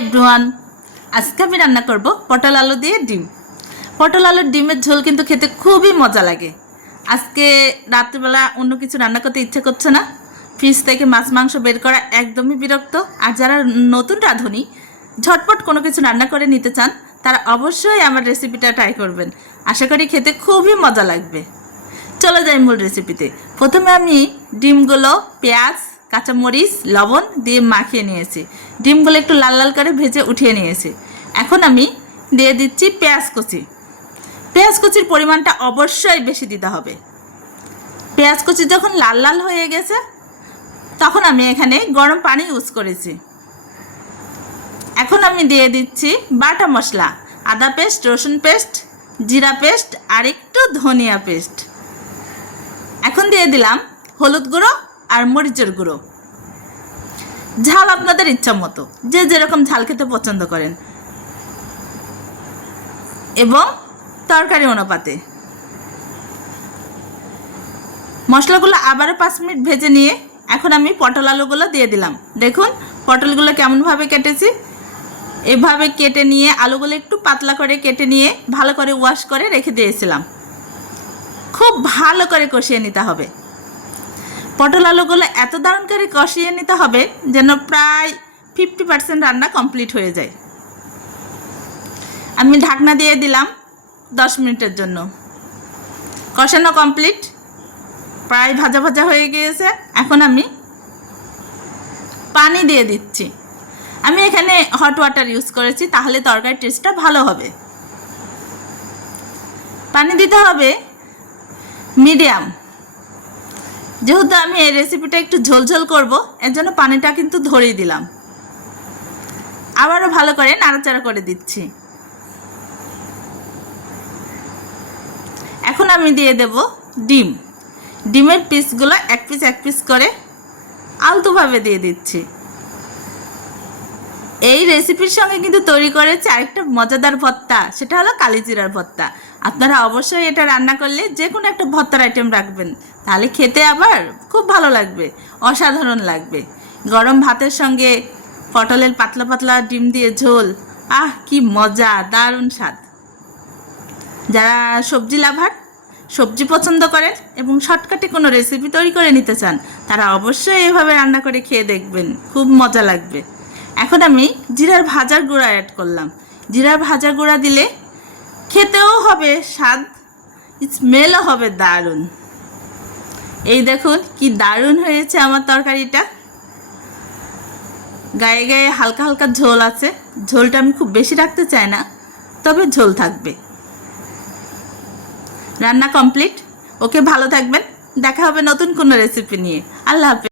Everyone আজকে আমি রান্না করব পটল আলু দিয়ে ডিম। পটল আলুর ডিমের ঝোল কিন্তু খেতে খুবই মজা লাগে। আজকে রাত্রিবেলা অন্য কিছু রান্না করতে ইচ্ছে করছে না। ফ্রিজ থেকে মাছ মাংস বের করা একদমই বিরক্ত। আর যারা নতুন রাঁধুনি, ঝটপট কোনো কিছু রান্না করে নিতে চান, তারা অবশ্যই আমার রেসিপিটা ট্রাই করবেন। আশা করি খেতে খুবই মজা লাগবে। চলে যাই মূল রেসিপিতে প্রথমে আমি ডিমগুলো, পেঁয়াজ কাঁচামরিচ, লবণ দিয়ে মাখিয়ে নিয়েছি। ডিমগুলো একটু লাল লাল করে ভেজে উঠিয়ে নিয়েছি। এখন আমি দিয়ে দিচ্ছি পেঁয়াজ কুচি। পেঁয়াজ কুচির পরিমাণটা অবশ্যই বেশি দিতে হবে। পেঁয়াজ কুচি যখন লাল লাল হয়ে গেছে, তখন আমি এখানে গরম পানি ইউজ করেছি। এখন আমি দিয়ে দিচ্ছি বাটা মশলা, আদা পেস্ট, রসুন পেস্ট, জিরা পেস্ট আর একটু ধনিয়া পেস্ট। এখন দিয়ে দিলাম হলুদ গুঁড়ো আর মরিচের গুঁড়ো। ঝাল আপনাদের ইচ্ছা মতো। যে যেরকম ঝাল খেতে পছন্দ করেন। এবং তরকারি অনুপাতে। মশলাগুলো আবারও পাঁচ মিনিট ভেজে নিয়ে এখন আমি পটল আলুগুলো দিয়ে দিলাম। দেখুন, পটলগুলো কেমনভাবে কেটেছি। এভাবে কেটে নিয়ে আলুগুলো একটু পাতলা করে কেটে নিয়ে ভালো করে ওয়াশ করে রেখে দিয়েছিলাম। খুব ভালো করে কষিয়ে নিতে হবে। পটল আলুগুলো এত দারুণ করে কষিয়ে নিতে হবে যেন প্রায় ফিফটি পার্সেন্ট রান্না কমপ্লিট হয়ে যায়। আমি ঢাকনা দিয়ে দিলাম দশ মিনিটের জন্য। কষানো কমপ্লিট প্রায় ভাজা ভাজা হয়ে গিয়েছে। এখন আমি পানি দিয়ে দিচ্ছি। আমি এখানে হট ওয়াটার ইউজ করেছি, তাহলে তরকারির টেস্টটা ভালো হবে। পানি দিতে হবে মিডিয়াম যেহেতু আমি এই রেসিপিটা একটু ঝোলঝোল করব এর জন্য পানিটা কিন্তু ধরিয়ে দিলাম। আবারও ভালো করে নাড়াচাড়া করে দিচ্ছি। এখন আমি দিয়ে দেব ডিম। ডিমের পিসগুলো এক পিস এক পিস করে আলতুভাবে দিয়ে দিচ্ছি। এই রেসিপির সঙ্গে কিন্তু তৈরি করেছে আরেকটা মজাদার ভর্তা, সেটা হলো কালিজিরার ভর্তা। আপনারা অবশ্যই এটা রান্না করলে যে কোনো একটা ভর্তার আইটেম রাখবেন। তাহলে খেতে আবার খুব ভালো লাগবে, অসাধারণ লাগবে। গরম ভাতের সঙ্গে পটলের পাতলা পাতলা ডিম দিয়ে ঝোল, আহ, কি মজা, দারুণ স্বাদ। যারা সবজি লাভার, সবজি পছন্দ করেন এবং শর্টকাটে কোনো রেসিপি তৈরি করে নিতে চান, তারা অবশ্যই এভাবে রান্না করে খেয়ে দেখবেন, খুব মজা লাগবে। এখন আমি জিরার ভাজার গুঁড়া অ্যাড করলাম। জিরার ভাজা গুঁড়া দিলে খেতেও হবে স্বাদ স্মেলও হবে দারুণ। এই দেখুন কি দারুণ হয়েছে আমার তরকারিটা। গায়ে গায়ে হালকা হালকা ঝোল আছে। ঝোলটা আমি খুব বেশি রাখতে চাই না, তবে ঝোল থাকবে। রান্না কমপ্লিট। ওকে ভালো থাকবেন। দেখা হবে নতুন কোনো রেসিপি নিয়ে। আল্লাহ হাফেজ।